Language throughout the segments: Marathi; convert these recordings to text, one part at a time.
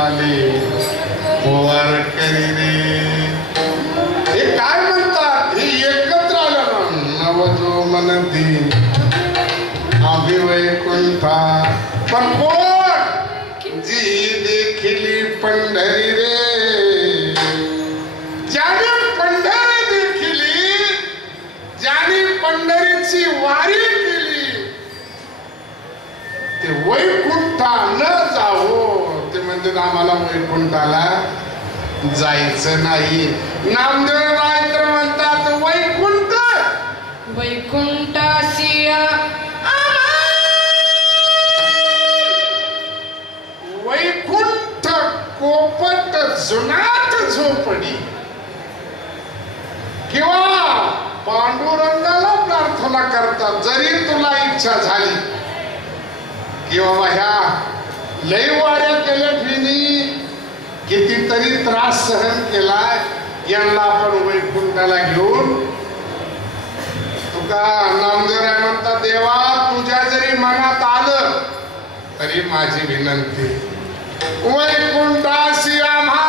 आले वारकरी रे. हे काय म्हणतात, हे एकत्र आलं ना, नवजो मन दिन आम्ही वैकुंठा. पण कोण, जी देखिली पंढरी रे, ज्याने पंढरी देखिली, ज्याने पंढरीची वारी केली, ते वैकुंठा न जावो. ते म्हणतात आम्हाला वैकुंठाला जायचं नाही. नामदेव राय तर म्हणतात वैकुंठ वैकुंठासिया वैकुंठ कोपट जुनाट झोपडी किंवा पांडुरंगाला प्रार्थना करतात. जरी तुला इच्छा झाली की बाबा ह्या लय वाऱ्या केल्या फिनी, कितीतरी त्रास सहन केलाय, यांना आपण वैकुंठाला घेऊन. तुका नामदेवराय म्हणता देवा तुझ्या जरी मनात आलं तरी माझी विनंती, वैकुंठासी आम्हा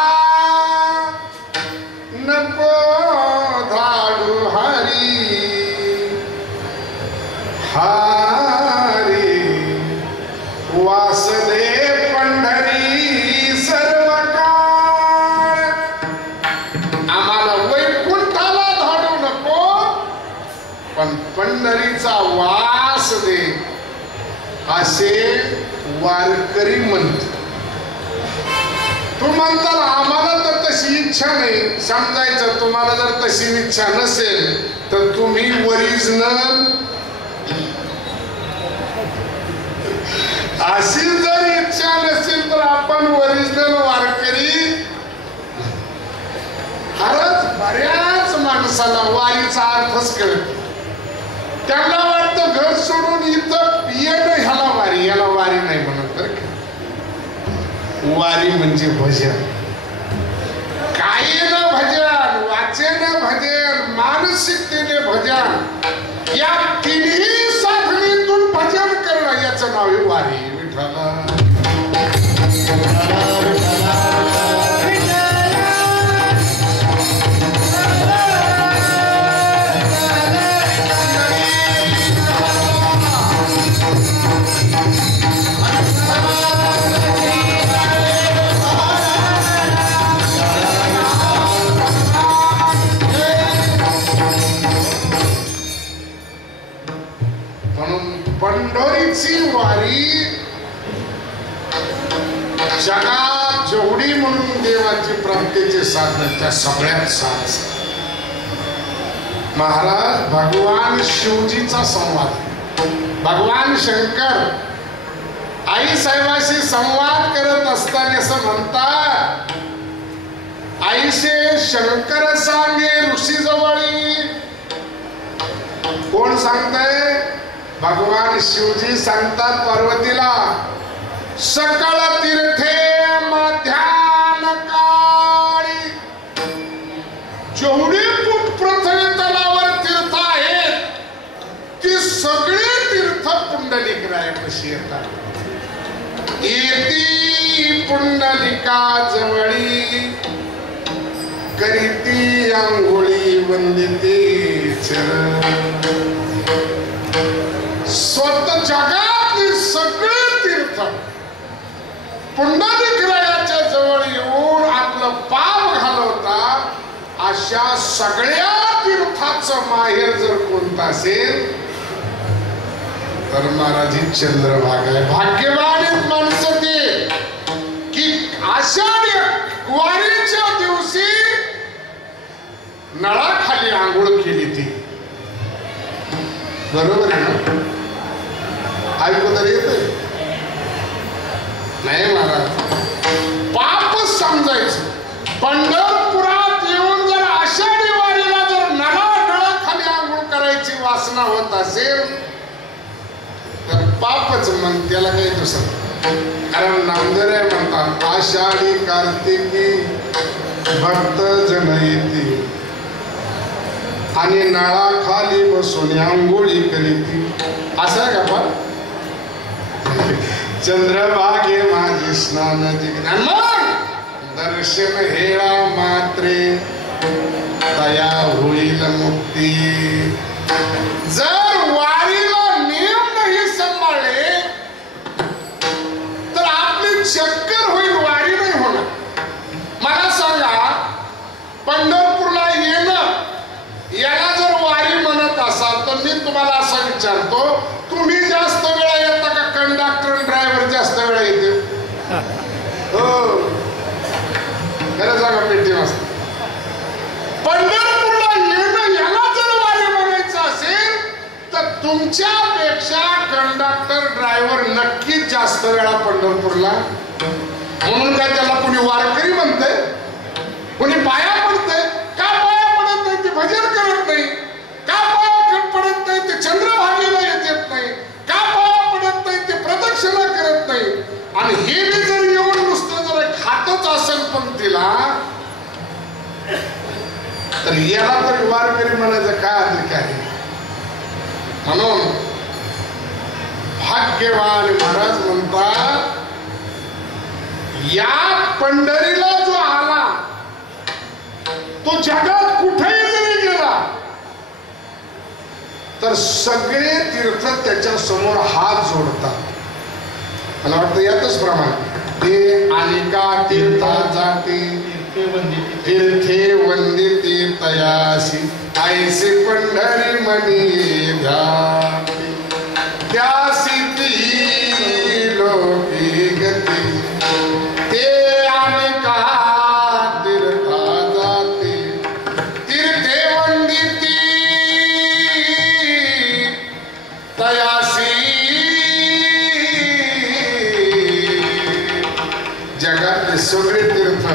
नको धाडू हरी. हरी वास दे पंढरी सर्व काळ. आम्हाला वैकुंठाला धाडू नको, पण पंढरीचा वास दे, असे वारकरी म्हणतात. तू म्हणताल आम्हाला तर तशी इच्छा नाही. समजायचं तुम्हाला जर तशी इच्छा नसेल तर तुम्ही ओरिजिनल, अशी जर इच्छा नसेल तर आपण ओरिजिनल वारकरी. खरंच बऱ्याच माणसाला वारीचा अर्थच कळत. त्यांना वाटतं घर सोडून इथं येणं ह्याला वारी, याला वारी नाही म्हणत. तर वारी म्हणजे भजन, कायेनं भजन, वाचेनं भजन, मानसिकतेने भजन, या तिन्ही साधनेतून भजन करणं याचं नाव आहे वारी. विठ्ठला पंढरीची वारी जगात जेवढी म्हणून देवाची प्राप्तीचे साधन त्या सगळ्यात साध. महाराज भगवान शिवजीचा संवाद, भगवान शंकर आई साहेबाशी संवाद करत असताना असं म्हणतात, आईसे शंकर सांगे ऋषी जवळी. कोण सांगताय? भगवान शिवजी सांगतात पार्वतीला, सकळ तीर्थे मध्यान काळी, जेवढी पृथ्वी तलावर तीर्थ आहेत ती सगळी तीर्थ पुंडलिकरायापाशी येतात. येती पुंडलिका जवळी, करीती अंघोळी वंदिते चरण. स्वतः जगातली सगळे तीर्थ पुंडलिकरायाच्या जवळ येऊन आपलं पाप घालवतात. अशा सगळ्या तीर्थाचं माहेर जर कोणतं असेल तर महाराज चंद्रभागा आहे. भाग्यवान माणसं ते की आषाढी वारीच्या दिवशी नळाखाली आंघोळ केली ती. बरोबर आहे ना? ऐकू तर येत नाही महाराज. पाप समजायचं. पंढरपुरात येऊन जर आषाढी वारीला जर नळाखाली आंघोळ करायची वासना होत असेल तर पापच म्हण, त्याला काही दुसरं. कारण नामदेव म्हणतात आषाढी कार्तिकी भक्त जन येते आणि नळाखाली बसून आंघोळी करीती. असं आहे का? पण चंद्रभागे माझे स्नान. मग दर्शन हेळा मात्रे तया होईल मुक्ती. जर वारीला नियम नाही सांभाळले तर आपली चक्कर होईल, वारी नाही होणार. मला सांगा, पंढरपूरला येणं याला जर वारी म्हणत असाल तर मी तुम्हाला असं विचारतो, तुम्ही जास्त वेळा येता का कंडक्टर ड्रायव्हर जास्त वेळा येते? हो, खरं सांगा, पेटी वाजता. पंढरपूरला येणं याला जर वारी म्हणायचं असेल तर तुमच्यापेक्षा कंडक्टर ड्रायव्हर नक्कीच जास्त वेळा पंढरपूरला. म्हणून काय त्याला कुणी वारकरी म्हणते, कुणी पाया पडते? का पाया पडत नाही? ते भजन करत नाही. का पाया पडत नाही? ते चंद्रभागेला येत नाही. का पाया पडत नाही? ते प्रदक्षिणा करत नाही. आणि हे बी जर येऊन नुसतं जर खातच असेल पंक्तीला तर याला तरी वारकरी म्हणायचं काय अधिक आहे? म्हणून भाग्यवान महाराज म्हणतात, या पंढरीला जो आला तो जगात कुठेही जरी गेला तर सगळे तीर्थ त्याच्या समोर हात जोडतात. मला वाटतं यातच प्रमाण ते अनेका तीर्था जाते तीर्थे वंदिते तयासी ऐसे पंढरी मनी ध्याते त्यासी ती लोकी गती. ते अनेका तीर्था जाते तीर्थे वंदिते तयासी. जगातले सगळे तीर्थ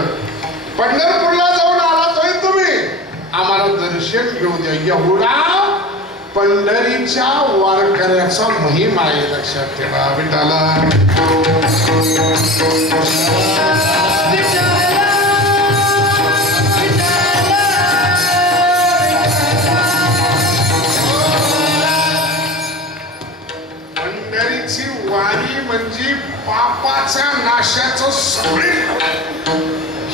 पंढरपूरला जाऊन आलात होय तुम्ही, आम्हाला दर्शन घेऊ द्या. एवढा पंढरीच्या वारकऱ्याचा महिमा आहे, लक्षात ठेवा. विठाला पंढरीची वारी म्हणजे पापाच्या नाशाचं सगळे.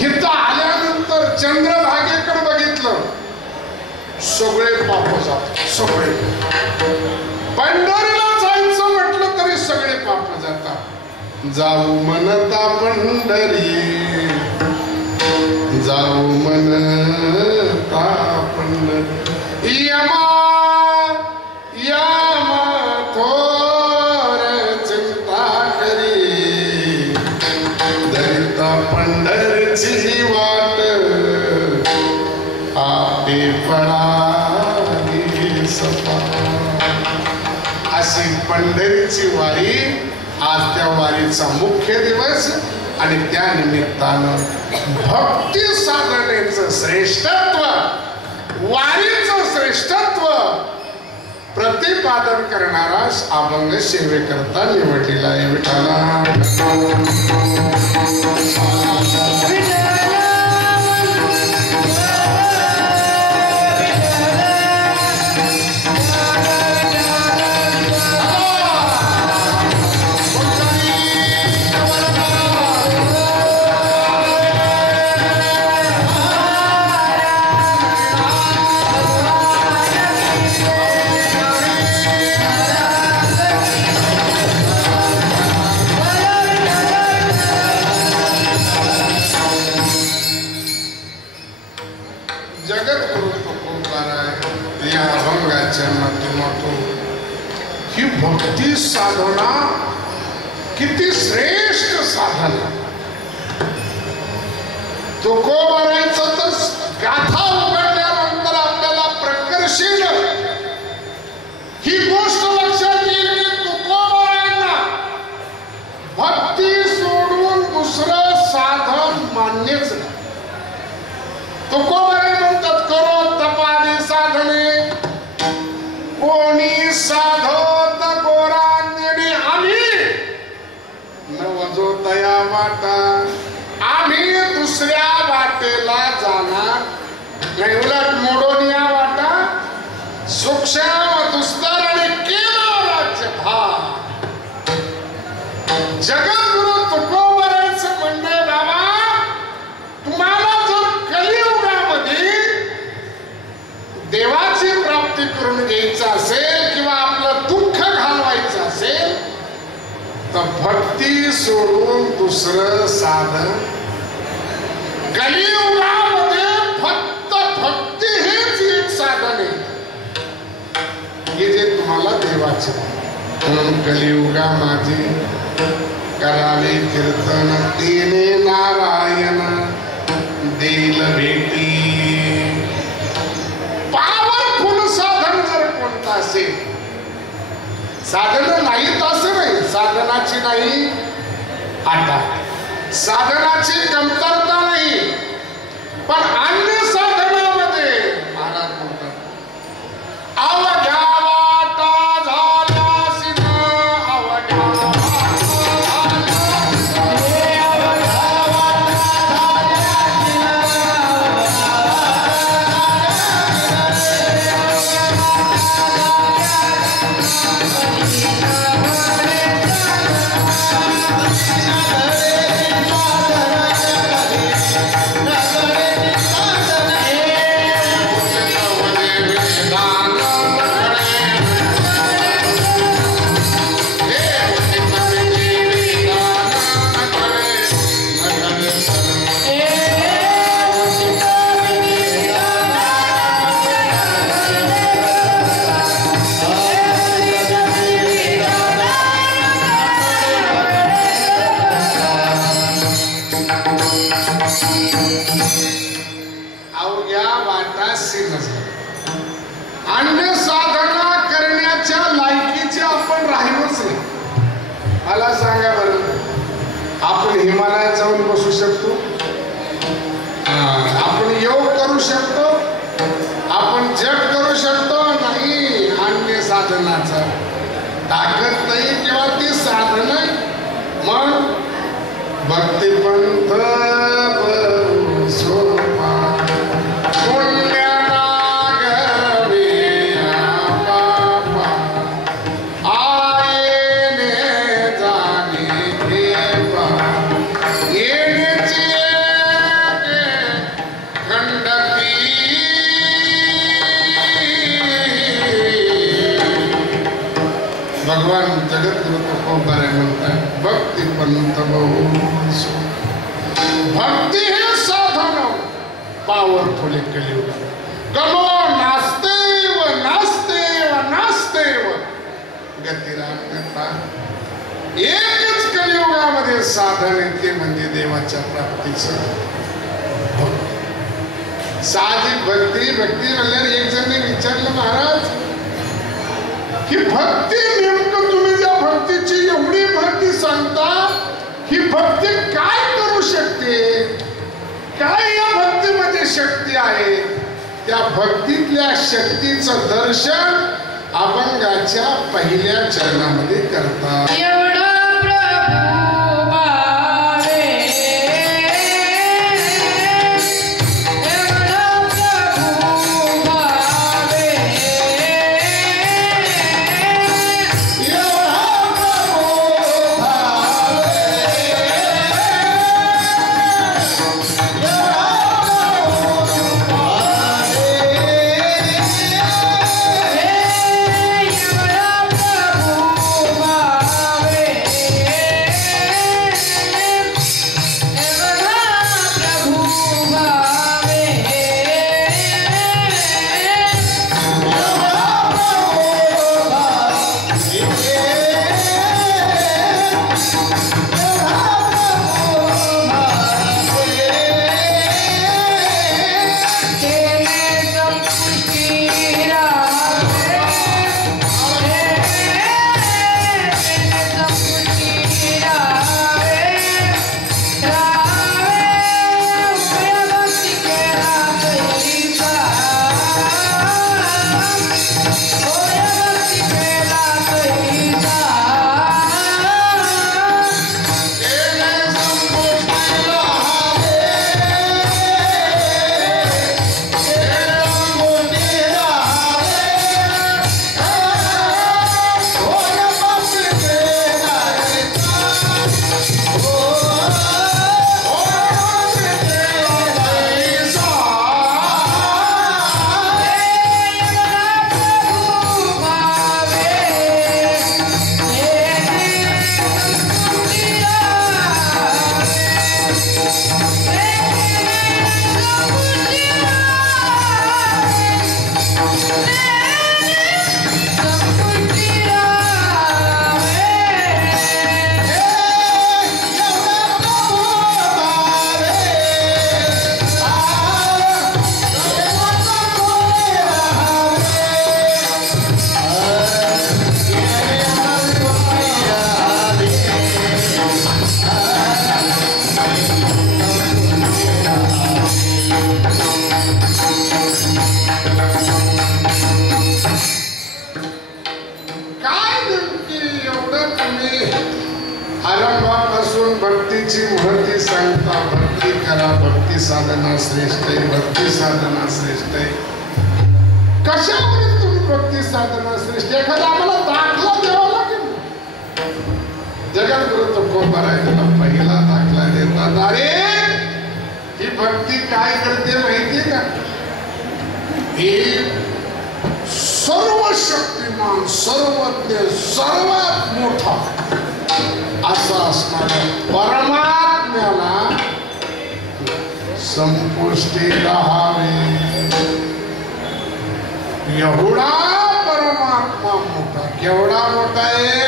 इथं आल्यानंतर चंद्रभागेकडे बघितलं, सगळे पाप जातात, सगळे. पंढरीला जायचं म्हटलं तरी सगळे पाप जातात. जाऊ म्हणता पंढरी, जाऊ म्हणता पंढरी, यमा यमा थोर चिंता करी धरिता पंढरची वाट आपे पडाली सपा. अशी पंढरीची वारी. आज त्या वारीचा मुख्य दिवस आणि त्या निमित्तानं भक्ती साधनेचं श्रेष्ठत्व, वारीचं श्रेष्ठत्व प्रतिपादन करणारा अभंग सेवेकरता निवडलेला आहे. विठाला ही भक्ती साधना किती श्रेष्ठ साधना. तुकोबारायचं तर गाथा उघडल्यानंतर आपल्याला प्रकर्षेण ही गोष्ट लक्षात येईल की तुकोबारायांना भक्ती सोडून दुसरं साधन मान्यच नाही. तुकोबाराय म्हणतात, करो तपादी साधने कोणी साधत गोरांनी आम्ही नवजो तया वाटा. आम्ही दुसऱ्या वाटेला जाणार नाही, उलट मोडून या वाटा सूक्ष्म दुस्तर आणि केलं राज्य भाग. जगद्गुरु तुकोबारायचं म्हणणे, बाबा सोडून दुसरं साधन कलियुगामध्ये फक्त भक्ती हेच एक साधन आहे की जे तुम्हाला देवाचे. म्हणून कलियुगा माझे करावे कीर्तन तेने नारायण देईल भेटी. पॉवरफुल साधन जर कोणतं असेल, साधन नाहीत असं नाही, साधनाची नाही आता साधनाची कमतरता नाही, पण अन्य साधनामध्ये महाराज म्हणतात अवघ्या वाटा झाल्यास अवघ्या अन्य साधना करण्याच्या लायकीचे आपण राहिलोच नाही. मला सांगा बरं, आपण हिमालयात जाऊन बसू शकतो, आपण योग करू शकतो, आपण जप करू शकतो नाही. अन्य साधनाचा ताकद नाही किंवा ती साधन. मग भक्तिपंथ सोपा भगवान जगद्गुरु तुकोबारे म्हणतात भक्तिपंथ भक्ती हे साधन पॉवरफुल कलियुग. गमो नास्तेव नास्तेव नास्तेव गतिराज्ञता. एकच कलियुगामध्ये साधन येते म्हणजे देवाच्या प्राप्तीचं साधिक भक्ती. भक्ती म्हणल्यावर एक जणांनी विचारलं महाराज ही भक्ती नेमकं तुम्ही ज्या भक्तीची एवढी भक्ती सांगता, ही भक्ती काय करू शकते, काय या भक्तीमध्ये शक्ती आहे? त्या भक्तीतल्या शक्तीचं दर्शन अभंगाच्या पहिल्या चरणामध्ये करतात. Hey भक्तीची महती सांगता. भक्ती करा, भक्ती साधना श्रेष्ठ आहे, भक्ती साधना श्रेष्ठ आहे. कशावरून तुम्ही भक्ती साधना श्रेष्ठ? एखादा आम्हाला दाखला द्यावा लागेल. जगद्गुरु तुकोबारायांना पहिला दाखला देतात. अरे ही भक्ती काय करते माहितीये का? ही सर्व शक्तिमान, सर्वज्ञ, सर्वात मोठा असा असणाऱ्या परमात्म्याला संपुष्टी राहावे. एवढा परमात्मा मोठा. केवढा मोठा आहे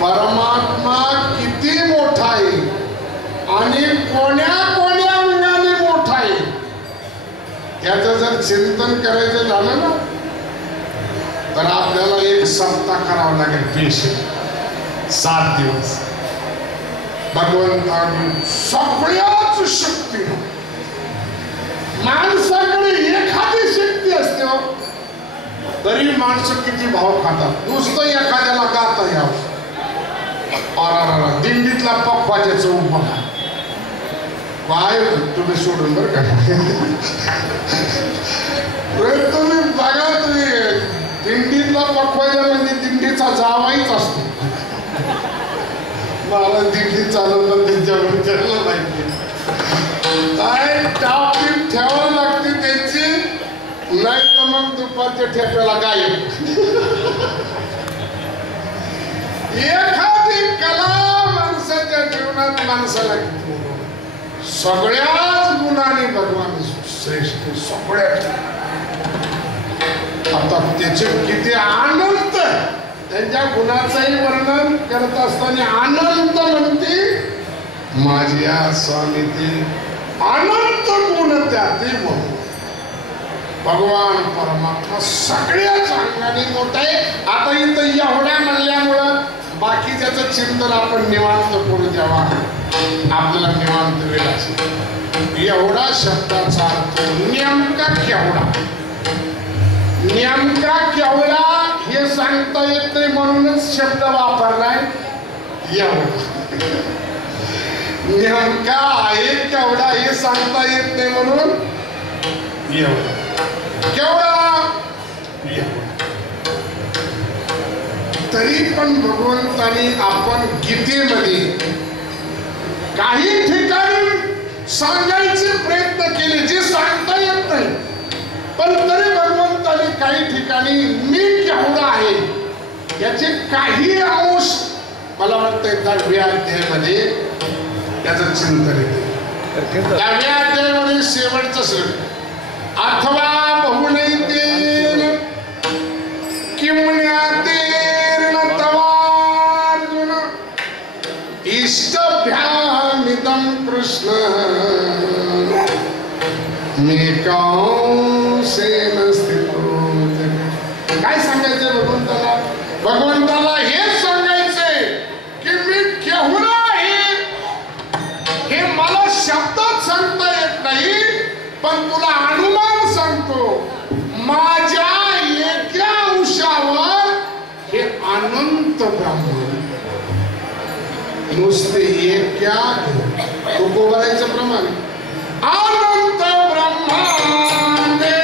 परमात्मा? किती मोठा आहे आणि कोण्या कोण्या अंगाने मोठा आहे याचं जर चिंतन करायचं झालं ना तर आपल्याला एक सप्ताह करावं लागेल. पेशंट 7 दिवस भगवंताने सगळ्याच शक्ती. माणसाकडे एखादी शक्ती असते तरी माणसं किती भाव खातात. नुसतं एखाद्याला गाता यावं. दिंडीतला पक्वाच्या चौक बघा काय तुम्ही सोडून बरं का. तुम्ही बघा, तुम्ही दिंडीतला पक्वाजा म्हणजे दिंडीचा जावाईच असतो. मला दिंडी चालवलं त्यांच्यावर विचारलं माहिती काय टापीत ठेवावं लागते त्यांची, नाही तर मग दुपारच्या ठेप्याला गायब. एखादी कला माणसाच्या जीवनात माणसाला सगळ्याच गुणाने भगवान श्रेष्ठ. सगळ्यात आता त्याचे किती आनंद, त्यांच्या गुणाचंही वर्णन करत असताना आनंद म्हणते माझ्या स्वामी ते अनंत गुण त्याते म्हणून. भगवान परमात्मा सगळ्याच अंगाने मोठा आहे. आता इथं एवढ्या म्हणल्यामुळं बाकीच्याचं चिंतन आपण निवांत करू द्यावा. आपल्याला निवांत वेळ असेल. एवढा शब्दाचा अर्थ नेमका केवढा, नेमका केवढा हे सांगता येत नाही म्हणूनच शब्द वापरलाय एवढा. नेमका आहे केवढा हे सांगता येत नाही म्हणून एवढा. केवढा तरी पण भगवंतानी आपण गीतेमध्ये काही ठिकाणी सांगायचे प्रयत्न केले जे सांगता येत नाही, पण तरी भगवंताने काही ठिकाणी मी केवढा आहे याचे काही अंश मला वाटतं 10व्या अध्यायामध्ये त्याचं चिंतन येते. 10व्या अध्यायामध्ये शेवटचं श्लोक अथवा बहुनैतेन किमन्यातेन तवार्जुन इष्टभ्यामिदं कृष्ण मेकांसेन स्थितो. काय सांगायचंय भगवंताला? भगवंताला हेच सांगायचंय की मी केवढा आहे हे मला शब्दात सांगता येत नाही, पण तुला अनुमान सांगतो. माझ्या एका अंशावर हे अनंत ब्रह्मांड, नुसते एका तुकोबाराचं प्रमाण अनंत ब्रह्मांडे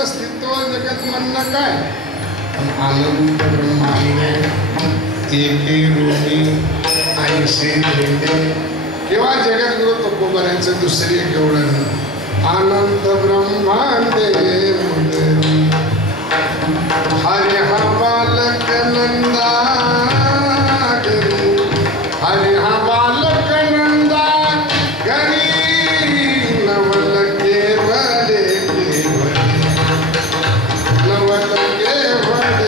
अस्तित्व जगत म्हणणं काय? आनंद ब्रह्मांडे एके रूपी ऐंशी भेंडे किंवा जगद्गुरु तुकोबारांचं दुसरी केवढं आनंद ब्रह्मांडे हरि हा बालक नंदा हरि हा बालक नंदा गरी नवल केवले नवल केवले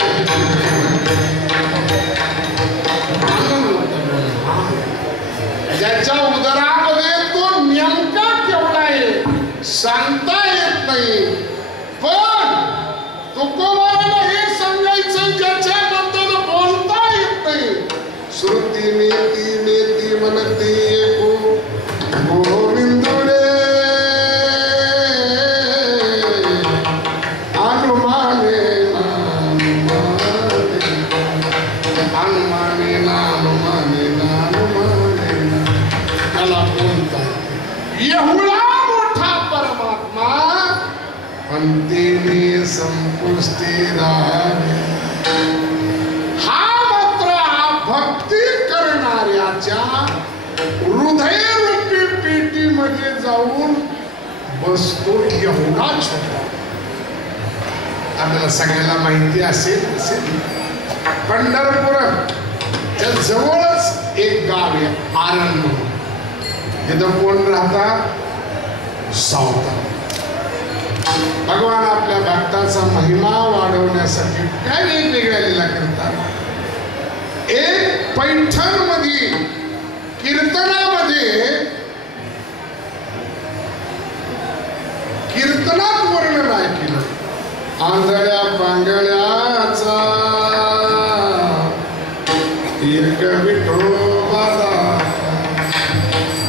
ज्याच्या उदरामध्ये तो नेमका केवढा आहे सांगता येत नाही, पण तुकोबाराला हे सांगायचं ज्याच्याबद्दल बोलता येत नाही. श्रुती नेती नेती म्हणते एको गोविंदुडे अनुमाने अनुमाने अनुमाने अनुमाने त्याला बोलता एवढा मोठा परमात्मा अंतिमे संपुष्टी राहे. हा मात्र भक्ती करणाऱ्याच्या हृदयरूपी पेटीमध्ये जाऊन बसतो एवढा छोटा. आपल्याला सगळ्याला माहिती असेल पंढरपूरच्या जवळच एक गाव आहे आरण. तिथं कोण राहतात? सावता. भगवान आपल्या भक्ताचा महिमा वाढवण्यासाठी काय वेगवेगळ्या लीला करतात. एक पैठण मध्ये कीर्तनात वर्णन आहे केलं. आंधळ्या पांगळ्याचा एक विठोबाला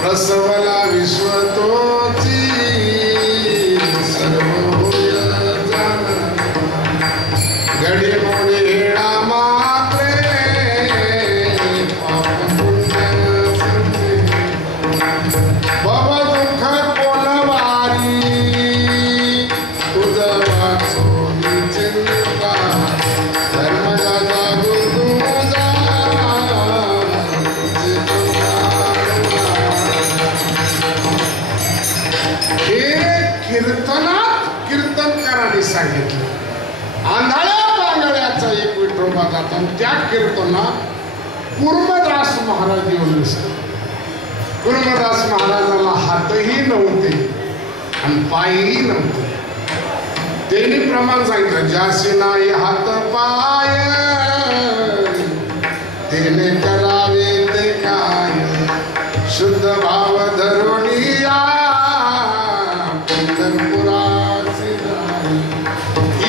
प्रसवला विश्वतोची गडी मोडी हेळा मात्रे बाबा दुःख कोणवारी तुझं वाचोनी चिंता धर्मजा जागू तुझा हे कीर्तनात कीर्तनकारांनी सांगितलं. आंधळ्या पांगळ्याचा एक विठोबा जातो. त्या कीर्तनात कुर्मदास महाराज येऊन दिसतात. कुर्मदास महाराजाला हातही नव्हते आणि पायही नव्हते. त्यांनी प्रमाण सांगितलं ज्यासी नाही हात पाय तेने करावे ते काय शुद्ध भाव धरुणिया पंढरपुराची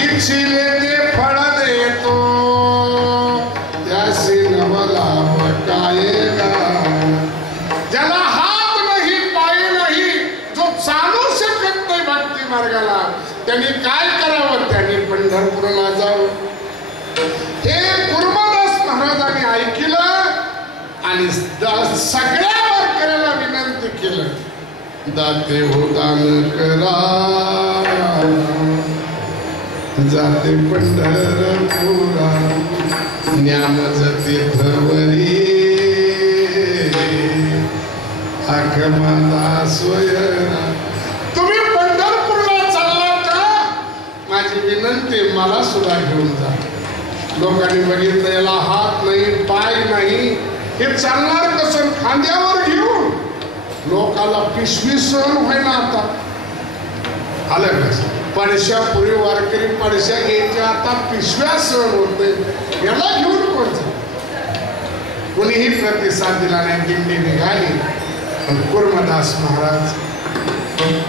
इच्छिले ते फळ देतो त्यासी नवला वटायेगा. ज्याला हात नाही पाय नाही जो चालू शकत नाही भक्ती मार्गाला त्यांनी काय करावं? त्यांनी पंढरपूरला जावं. हे कुर्मदास महाराजांनी ऐकलं आणि सगळ्या वारकऱ्याला विनंती केलं दाते हो दान करा जाते पंढरपुरा ज्ञान तीर्थवरी आगमना स्वयरा. तुम्ही पंढरपूरला चालला का? माझी विनंती मला सुद्धा घेऊन जा. लोकांनी बघितलं याला हात नाही पाय नाही हे चालणार कसं? खांद्यावर घेऊन लोकाला पिशवी सहन व्हायला आता आलं कसं? पडशा पूर्वी वारकरी पडशा घ्यायच्या आता पिशव्या सहन होते. याला घेऊन कोणतं? कोणीही प्रतिसाद दिला नाही. दिंडी निघाली पण कुर्मदास महाराज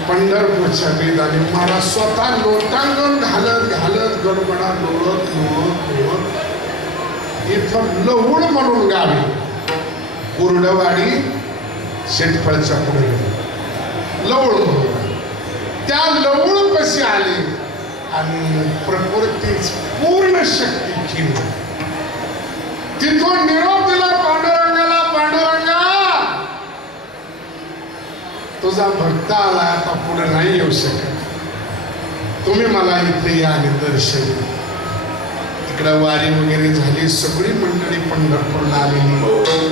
पंढरपूरच्या बेदाने महाराज स्वतः लोटांगण घालत घालत गडबडा लोळत लोळत लोळत इथं लहुड म्हणून गावी कुर्डवाडी शेटफळच्या पुढे लवळ त्या लवळ कशी आली आणि प्रकृतीच पूर्ण शक्ती केली. तिथून निरोप दिला पांडुरंगाला, पांडुरंगा तुझा भक्त आला आता पुढे नाही येऊ शकत. तुम्ही मला इथे या आणि दर्शन. तिकडं वारी वगैरे झाली, सगळी मंडळी पंढरपूरला आलेली.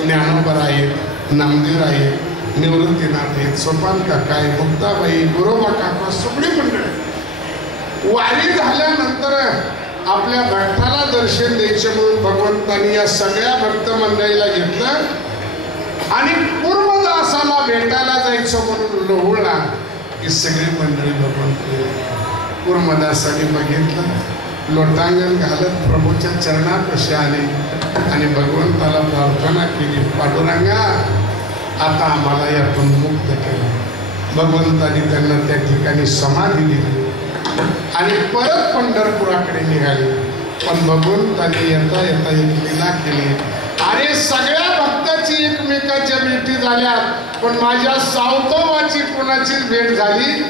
ज्ञानोबा आहेत, नामदेव आहेत, निवृत्तीनाथ आहेत, सोपान काका आहे, मुक्ताबाई, गुरोबा काका, सगळी मंडळी. वारी झाल्यानंतर आपल्या भक्ताला दर्शन द्यायचे म्हणून भगवंतांनी या सगळ्या भक्त मंडळीला घेतलं आणि पूर्वदासाला भेटायला जायचं म्हणून लोहळला. ही सगळी मंडळी भगवंत पूर्वदासाने बघितलं, लोटांगण घालत प्रभूच्या चरणापाशी आले आणि भगवंताला प्रार्थना केली, पांडुरंगा आता आम्हाला यातून मुक्त केलं. भगवंताने त्यांना त्या ठिकाणी समाधी दिली आणि परत पंढरपुराकडे निघाले. पण भगवंताने येता येता एक लीला केली. अरे सगळ्या भक्ताची एकमेकाच्या भेटी झाल्या, पण माझ्या सावतोबाची कोणाचीच भेट झाली.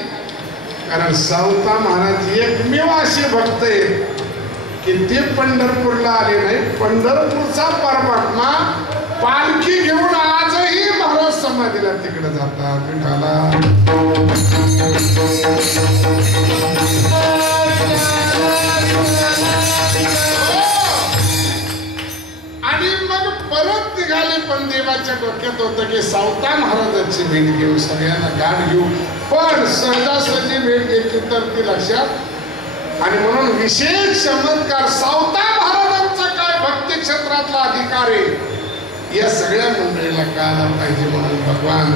कारण सावता महाराज एकमेव असे भक्त आहेत की ते पंढरपूरला आले नाही. पंढरपूरचा परमात्मा पालखी घेऊन आजही महाराज समाधीला तिकडे जातात विठाला. आणि मग परत निघाले. पण देवाच्या डोक्यात होतं की सावता महाराजांची भेट घेऊ, सगळ्यांना गाठ घेऊ, पण सहजासहजी भेट घेतली तर ती लक्षात. आणि म्हणून विशेष चमत्कार सावता महाराजांचा काय भक्ती क्षेत्रातला अधिकार आहे या सगळ्या मंडळीला कळायला पाहिजे. म्हणून भगवान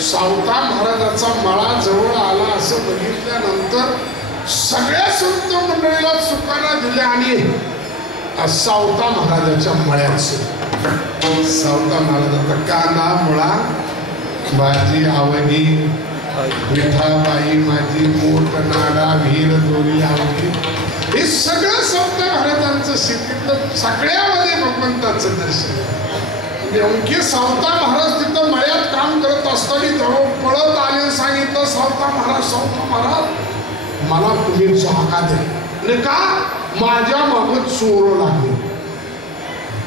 सावता महाराजाचा मळा जवळ आला असं बघितल्यानंतर सगळ्या संत मंडळीला सुखाना दिल्या आणि सावता महाराजाच्या मळ्यात सावता महाराजाचा कांदा, मुळा, भाजी, आवडी, विठाबाई, माझी मोठ, नाडा, विहीर, दोरी, आवडी, हे सगळं संत महाराजांचं शेतीतलं सगळ्यामध्ये भगवंताचं दर्शन. नेमके सावता महाराज तिथं मळ्यात काम करत असताना जवळ पळत आले, सांगितलं सावता महाराज मला तुम्ही जागा द्या. का माझ्या मागं चोर लागले.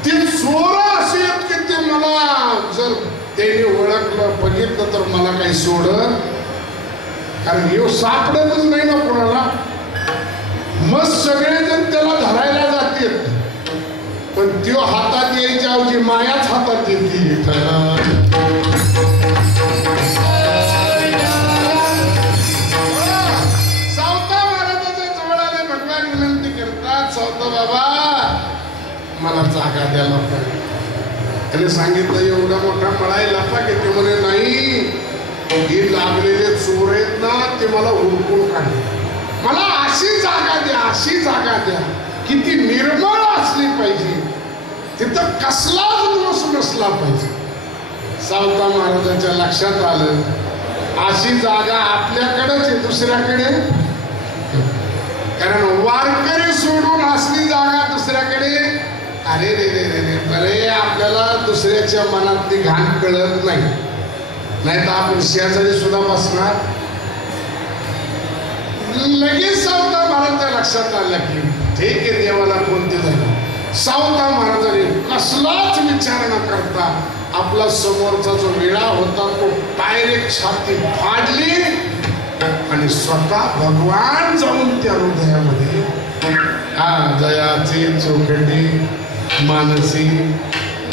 ते चोर असे की ते मला जर त्याने ओळखलं बघितलं तर मला काही सोडत, कारण हे सापडतच नाही ना कोणाला. मग सगळेजण त्याला धरायला जातील, पण त्यो हातात यायच्या ऐवजी मायाच हातात येते. सावता महाराजाच्या जवळ आले, भगवान विनंती करतात, सावता बाबा मला जागा द्या लपा. त्याने सांगितलं एवढा मोठा मळा लपा घेते म्हणे. नाही, हे लागलेले चोर आहेत ना ते मला हुडकून काढले. मला अशी जागा द्या, अशी जागा द्या की ती निर्मळ असली पाहिजे, तिथं कसलाच दोष नसला पाहिजे. सावता महाराजांच्या लक्षात आलं अशी जागा आपल्याकडेच आहे, दुसऱ्याकडे. कारण वारकरी सोडून असली जागा दुसऱ्याकडे. अरे रे रे रे रे, बरे आपल्याला दुसऱ्याच्या मनातली घाण कळत नाही, नाही तर आपण शेजारी सुद्धा बसणार. लगेच सावता महाराजांच्या लक्षात आलं की ठीक आहे, देवाला कोणते झाले. सावता महाराजांनी कसलाच विचार न करता आपला समोरचा जो विळा होता तो डायरेक्ट छाती फाडली आणि स्वतः भगवान जाऊन त्या हृदयामध्ये जयाची चोखंडी मानसी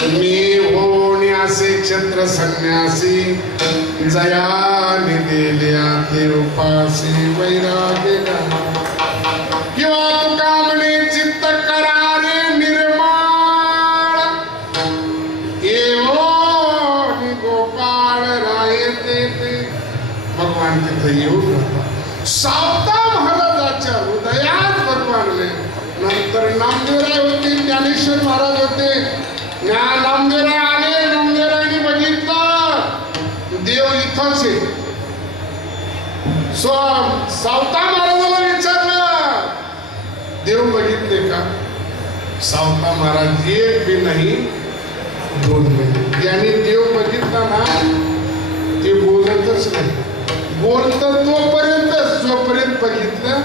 मी होण्यासे क्षत्र संन्यासी जयाने दिल्या ते उपासी वैराग्य किंवा तुका म्हणे चित्त करारे निर्माण एवो गोपाळ राय ते भगवान तिथे येऊन सावता महाराजाच्या हृदयात भगवानले. नंतर नामदेवराय होते, ज्ञानेश्वर महाराज होते. नामदेवराय आले, नामदेवरायांनी बघितलं देव इथंच आहे. सावता महाराजाला विचारलं देव बघितले का? सावता महाराज एक भी नाही दोन नाही. ज्यांनी देव बघितला ना ते बोलतच नाही. बोलत तोपर्यंत जोपर्यंत बघितलं.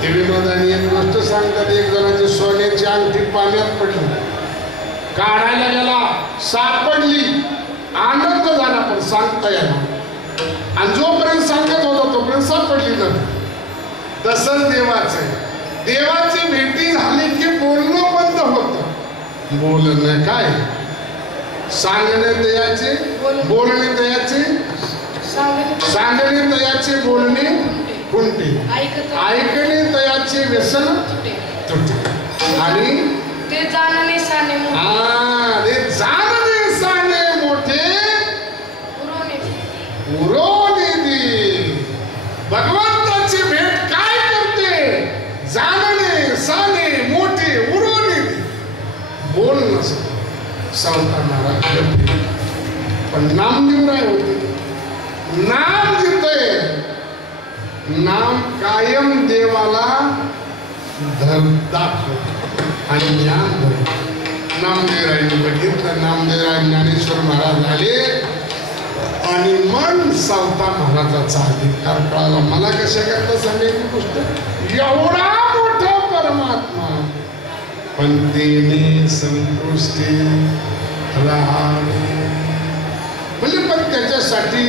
ते विनोदाने एक गोष्ट सांगतात, एक जणाची सोन्याची अंगठी पाण्यात पडली, काढायला गेला, सापडली, आनंद झाला पण सांगता येणार. आणि जोपर्यंत सांगत होता तोपर्यंत सापडली ना. तसंच देवाची भेटी झाली की बोलणं बंद होतं. बोलणं काय, सांगणे दयाचे, बोलणे दयाचे, सांगणे दयाचे, बोलणे खुंटे, ऐकणे दयाचे, व्यसन तुटे, आणि ते जाणणे साने मोठे उरोनिधी. भगवंताची भेट काय करते? जाणणे साने मोठे उरोनिधी. बोलणं सावता महाराज. पण नामदेवराय होते. नाम देतोय, नाम कायम देवाला दाखवतो आणि ज्ञान देतो. नामदेवरायांनी बघितलं. नामदेवराय ज्ञानेश्वर महाराज झाले आणि मन सावता महाराजाचा अधिकार कळाला. मला कशा करता सांगायची गोष्ट, एवढा मोठा परमात्मा पण तेने संतुष्टी राहावे. म्हणजे पण त्याच्यासाठी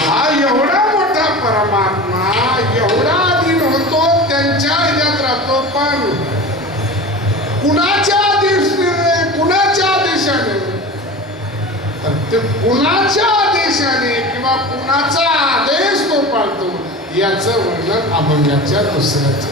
हा एवढा मोठा परमात्मा एवढा अधीन होतो, त्यांच्या ह्याच्यात राहतो. पण कुणाच्या आदेशाने, तर ते कुणाच्या आदेशाने किंवा कुणाचा आदेश तो पाळतो याचं वर्णन अभंगाच्या दुसऱ्याच.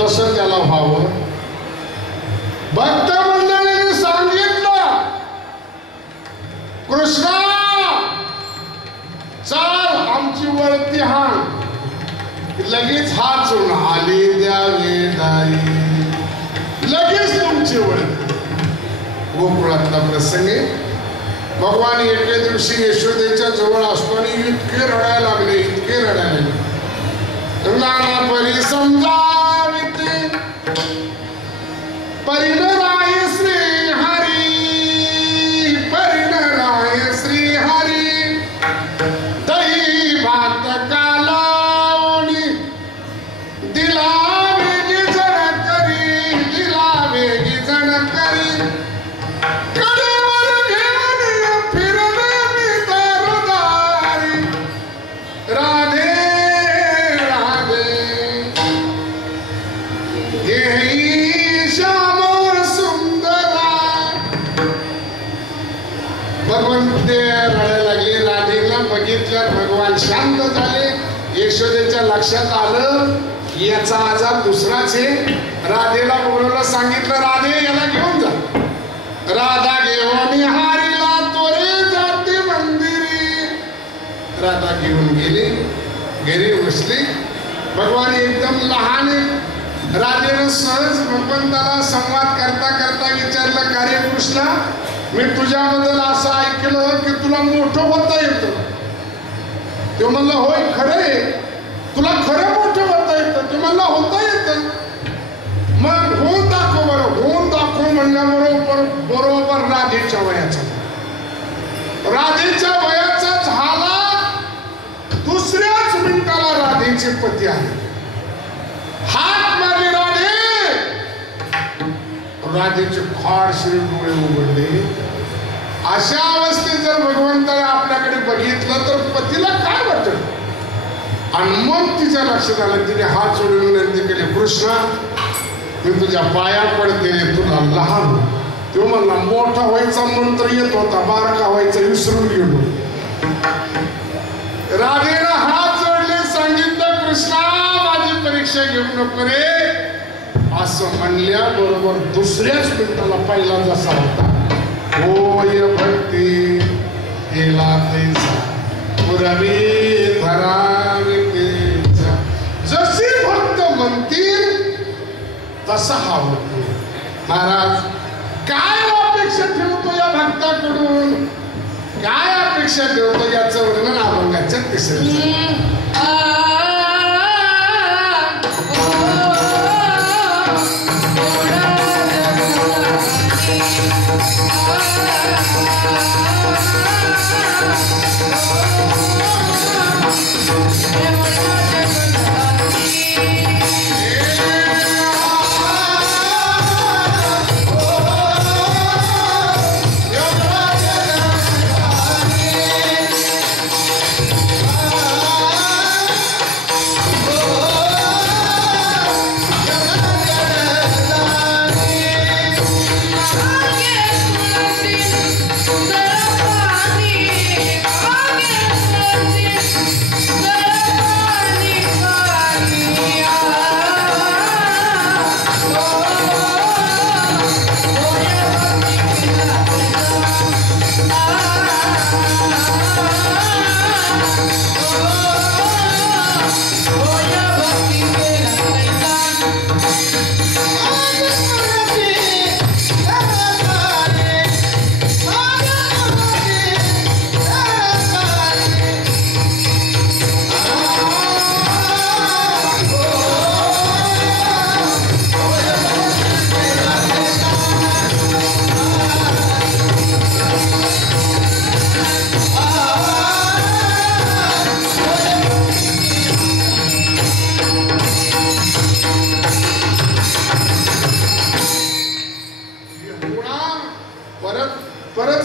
तसं त्याला व्हावं. भक्त मंडळीने सांगितलं, कृष्णा चाल आमची वळती हाण. लगेच हात जोडून आले द्यावे दाई, लगेच तुमची वळती. गोकुळातला प्रसंग आहे. भगवान एके दिवशी यशोदेच्या जवळ असतो आणि इतके रडायला लागले, इतके रडायला लागले. नाना परी समजाविते परिणराय श्री हरी, परिणराय श्री हरी. दही भात कालावणी दिला वेगी जण करी, दिला वेगी जण करी. कडेवर घेऊन फिरले मी दारोदारी. राधे रडायला लागले. राधेला बघितल्यावर भगवान शांत झाले. यशोदेच्या लक्षात आलं याचा आजार दुसराच आहे. राधेला बोलवलं, सांगितलं राधे याला घेऊन जा. राधा घेऊन हारीला तोरे जाते मंदिरी. राधा घेऊन गेली, घरी बसली. भगवान एकदम लहान आहे. राधेनं सहज भगवंताला संवाद करता करता विचारलं, का रे कृष्णा, मी तुझ्याबद्दल असं ऐकलं की तुला मोठं होता येतं. तो म्हणला होय खरंय, तुला खरं मोठं होता येतं. तो म्हणला होता येतं. मग होऊन दाखव बरं. होऊन दाखव म्हणल्याबरोबर बरोबर राधेच्या वयाचा, राधेच्या वयाचा झाला दुसऱ्याच तिचे पती आले, हात मारले राधे. राधेचे खाडशीर डोळे उघडले. अशा अवस्थेत जर भगवंताने आपल्याकडे बघितलं तर पतीला काय वाटत. आणि मग तिच्या लक्षात आलं. तिने हात जोडून विनंती केली, कृष्णा मी तुझ्या पाया पडते, तुला लहान. तो म्हणला मोठा व्हायचा मंत्र येत होता, बारका व्हायचा विसरून गेलो. राधेनं हात जोडले, सांगितलं कृष्णा माझी परीक्षा घेऊ नको रे. असं म्हणल्याबरोबर दुसऱ्याच मिनिटाला पहिला जसा होता, होय भक्ती केला तेचा पुरवी धरावे तेचा. जसे भक्त म्हणतील तसा हा होतो. महाराज काय अपेक्षा ठेवतो या भक्ताकडून, काय अपेक्षा ठेवतो याचं वर्णन अभंगाच्या तिसऱ्या.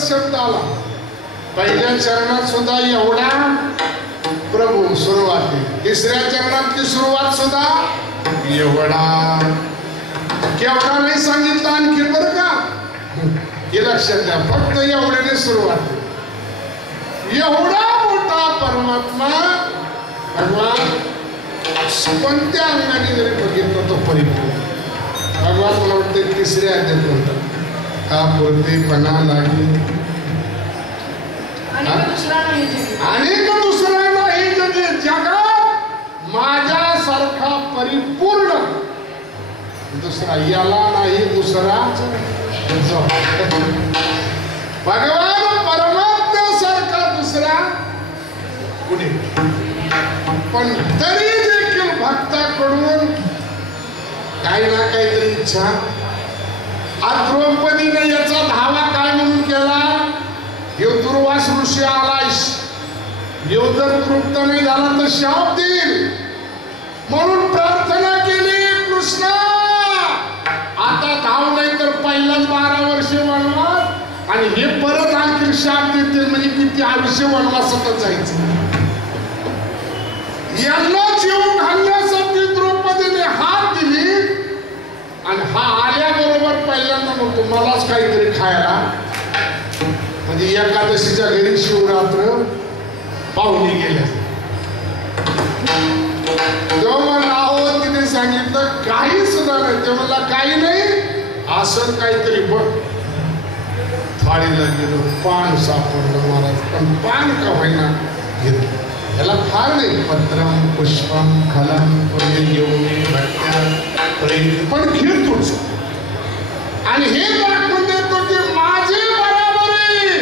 शब्द आला. पहिल्या चरणात सुद्धा एवढा प्रभू सुरुवात, तिसऱ्या चरणातली सुरुवात सुद्धा एवढा. केवढा नाही सांगितलं आणखी बरं का, हे लक्षात द्या. फक्त एवढ्याने सुरुवात. एवढा मोठा परमात्मा भगवान कोणत्या अंगाने जरी बघितलं तो परिपूर्ण. भगवान मला वाटते तिसऱ्या अध्यायात म्हणतात का पूर्तीपणा लागली आणि दुसरा नाही जगे जगात माझ्यासारखा परिपूर्ण दुसरा याला नाही दुसरा. भगवान परमात्म्यासारखा दुसरा कुणी. पण तरी देखील भक्ताकडून काही ना काहीतरी इच्छा. आज द्रौपदीने याचा धावा काय म्हणून केला, हे दुर्वास ऋषी आलायस, देव जर तृप्त नाही झाला तर शाप देईल म्हणून प्रार्थना केली. कृष्णा आता धाव नाही तर पहिलाच 12 वर्षे वनवास आणि हे परत आणखी शाप देतील, म्हणजे किती आयुष्य वनवासातच जायचं. यांना जीव घालण्यासाठी द्रौपदीने हात दिली आणि हा आल्याबरोबर पहिल्यांदा म्हणतो मलाच काहीतरी खायला. म्हणजे एकादशीच्या घरी शिवरात्र पाहुणे गेल्या. तेव्हा नाव तिने सांगितलं काही सुद्धा नाही. ते मला काही नाही असं काहीतरी बघ. थाळीला गेलो, पान सापडलं महाराज. पण पान का होईना घेतलं. याला फार नाही, पत्रम पुष्पम खलम येऊन पण घेतोच. आणि हे दाखवून देतो की माझी बराबरी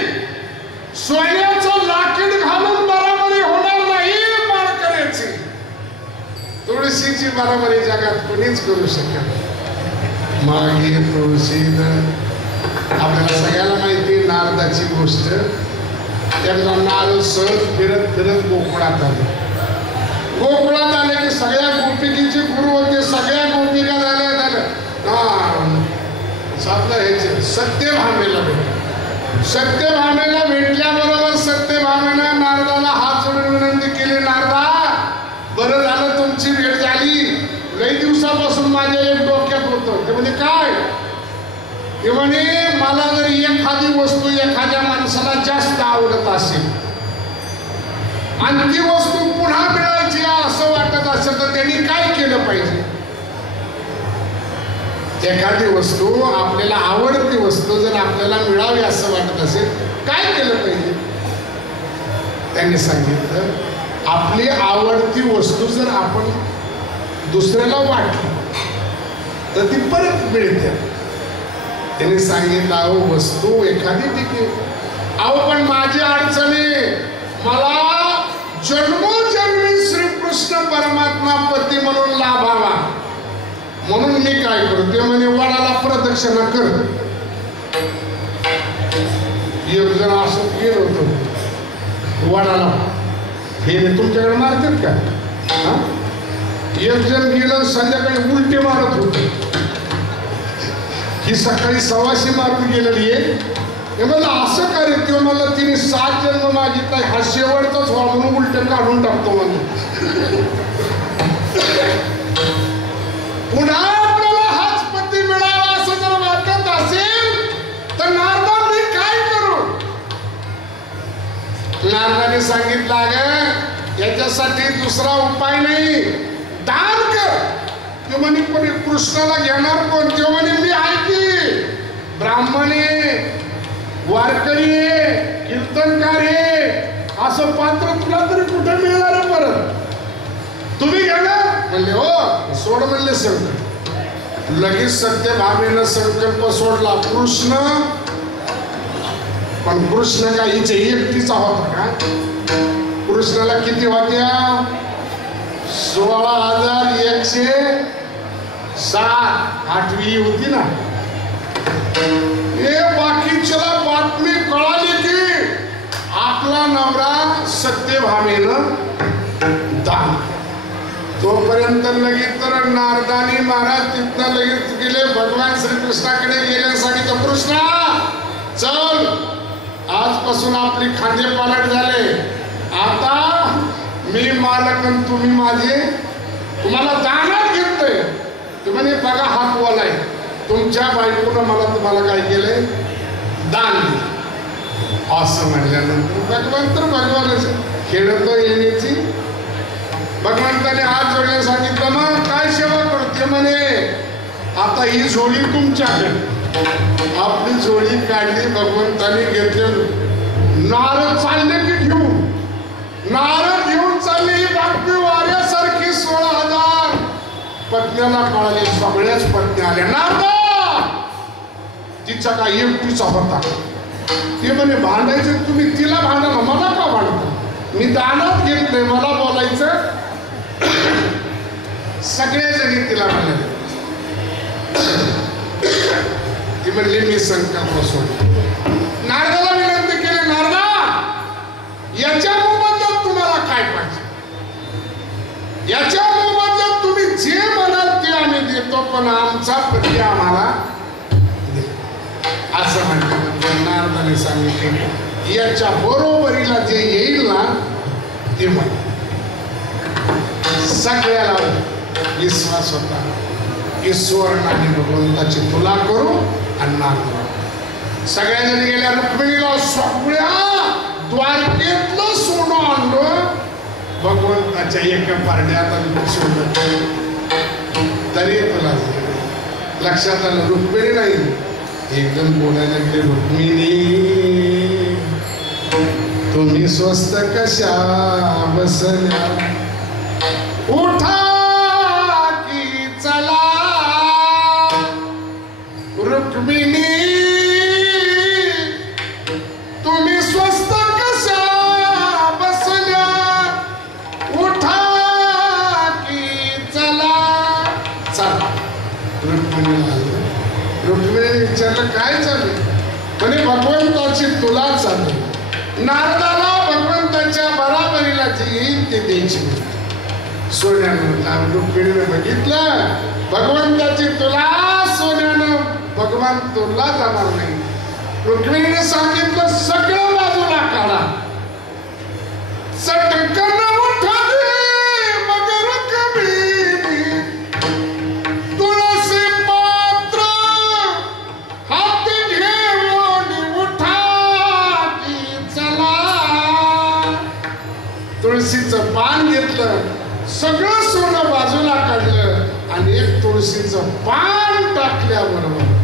सोन्याचं लाकीड घालून बराबरी होणार नाही. माळकऱ्याची तुळशीची बराबरी जगात कोणीच करू शकत. मागे तुळशी आपल्याला सगळ्याला माहिती नारदाची गोष्ट. एकदा नारद सहज फिरत फिरत गोकुळात आले. गोकुळात आले की सगळ्या गोपिकीचे गुरु होते, सगळ्या गोपिका झाल्या साधलं ह्याचे सत्यभामेला भेट. सत्यभामेला भेटल्याबरोबर सत्यभामेनं नारदाला हात जोडून विनंती केली, नारदा बरं झालं तुमची भेट झाली, लई दिवसापासून माझ्या एक डोक्यात होतं. ते म्हणजे काय? ते म्हणे मला जर एखादी वस्तू एखाद्या माणसाला जास्त आवडत असेल आणि ती वस्तू पुन्हा मिळायची असं वाटत असेल तर त्यांनी काय केलं पाहिजे? एखादी वस्तू आपल्याला आवडती वस्तू जर आपल्याला मिळावी असं वाटत असेल काय केलं पाहिजे? त्यांनी सांगितलं आपली आवडती वस्तू जर आपण दुसऱ्याला वाटली तर ती परत मिळते. त्यांनी सांगितलं अहो वस्तू एखादी ठीक आहे, अहो पण माझी अडचणी मला जन्मोजन्मी श्रीकृष्ण परमात्मा पती म्हणून लाभावा म्हणून मी काय करतो? ते म्हणे वडाला प्रदक्षिणा कर. एक जण असं गेलं होतं वडाला, हे तुमच्याकडे मारतात का? एक जण गेलं संध्याकाळी उलटे मारत होत, ही सकाळी सवाशी मारून गेलेली आहे. हे मला असं करे किंवा मला तिने 7 जन्म मागितला, हा शेवटचाच व्हा म्हणून उलटे काढून टाकतो म्हणजे. पुन्हा आपल्याला हाच पती मिळावा असं जर वाटत असेल तर नारदा मी काय करू? नारदाने सांगितलं अगं याच्यासाठी दुसरा उपाय नाही, दान कर. ते म्हणे पण कृष्णाला घेणार कोण? ते म्हणे मी आहे की ब्राह्मण आहे, वारकरी आहे, कीर्तनकार आहे, असं पात्र तुला तरी कुठे मिळणार आहे परत? तुम्ही घेणार? म्हणले हो सोड म्हणले संकल्प. लगेच सत्यभामेनं संकल्प सोडला. कृष्ण पण कृष्ण का हिचे एकटीचा होता का? कृष्णाला किती होत्या? 16,107. 8वी होती ना. हे बाकीच्याला बातमी कळाली की आपला नवरा सत्यभामेनं दान. तोपर्यंत लगेच तर नारदानी महाराज तिथनं लगेच गेले भगवान श्रीकृष्णाकडे गेले. सांगितलं कृष्णा चल आजपासून आपली खांदे पालट झाले, आता मी मालक आणि तुम्ही माझे, तुम्हाला दानात घेतोय. ते म्हणे बघा हा कॉल आहे, तुमच्या बायकोनं मला तुम्हाला काय केलंय? दान दिलं. असं म्हणल्यानंतर भगवान तर भगवानच खेळत येण्याची. भगवंताने हात जोडले. सांगितलं मग काय सेवा करते? म्हणे आता ही जोडी तुमच्याकडे. आपली जोडी काढली, भगवंताने घेतले. नारद चालले की घेऊन, नारद घेऊन चालले. ही बातमी वाऱ्यासारखी 16,000 पत्न्याला कळाली. सगळ्याच पत्नी आल्या. नारदा तिचा काय एकटीचा होता? ते म्हणे भांडायचं तुम्ही तिला भांडा ना, मला का भांडता? मी दानात घेतलंय, मला बोलायचं. सगळ्या जणी तिला म्हणाले. ती म्हणली मी संकल्प सोडतो. नारदाला विनंती केली, नारदा याच्या मोबदल्यात तुम्हाला काय पाहिजे? याच्या मोबदल्यात तुम्ही जे म्हणाल ते आम्ही देतो, पण आमचा पती आम्हाला दे. असं म्हटलं. नारदाने सांगितले याच्या बरोबरीला जे येईल ना ते म्हण. सगळ्याला विश्वास होता ईश्वर आणि भगवंताची तुला करू आणि नारद. सगळ्या गेल्या. रुक्मिणीला सगळ्या द्वारकेतलं सोनं आणलं, भगवंताच्या एका पारड्यात सोडलं. तरी तुला लक्षात आलं रुक्मिणी नाही. एकदम बोलायला गेले, रुक्मिणी तुम्ही स्वस्त कशा बसल्या, उठा की चला. रुक्मिणी तुम्ही स्वस्त कशा बसल्या, उठा की चला. चला. रुक्मिणी विचारलं काय चालू? म्हणे भगवंताची तुला चालू. नारदाला भगवंताच्या बराबरीला जे येईल ते द्यायची. सोन्यानं रुक्मिणीनं बघितलं भगवंताची तुला सोन्यानं भगवान तुला जाणार नाही. रुक्मिणीने सांगितलं सगळं बाजूला काढा, चटकन उठा दे मग रुक्मिणी तुळसी पात्र हाती घेऊन उठा की चला. तुळशीचं पान घेतलं, सगळं सोनं बाजूला काढलं आणि एक तुळशीचं पान टाकल्याबरोबर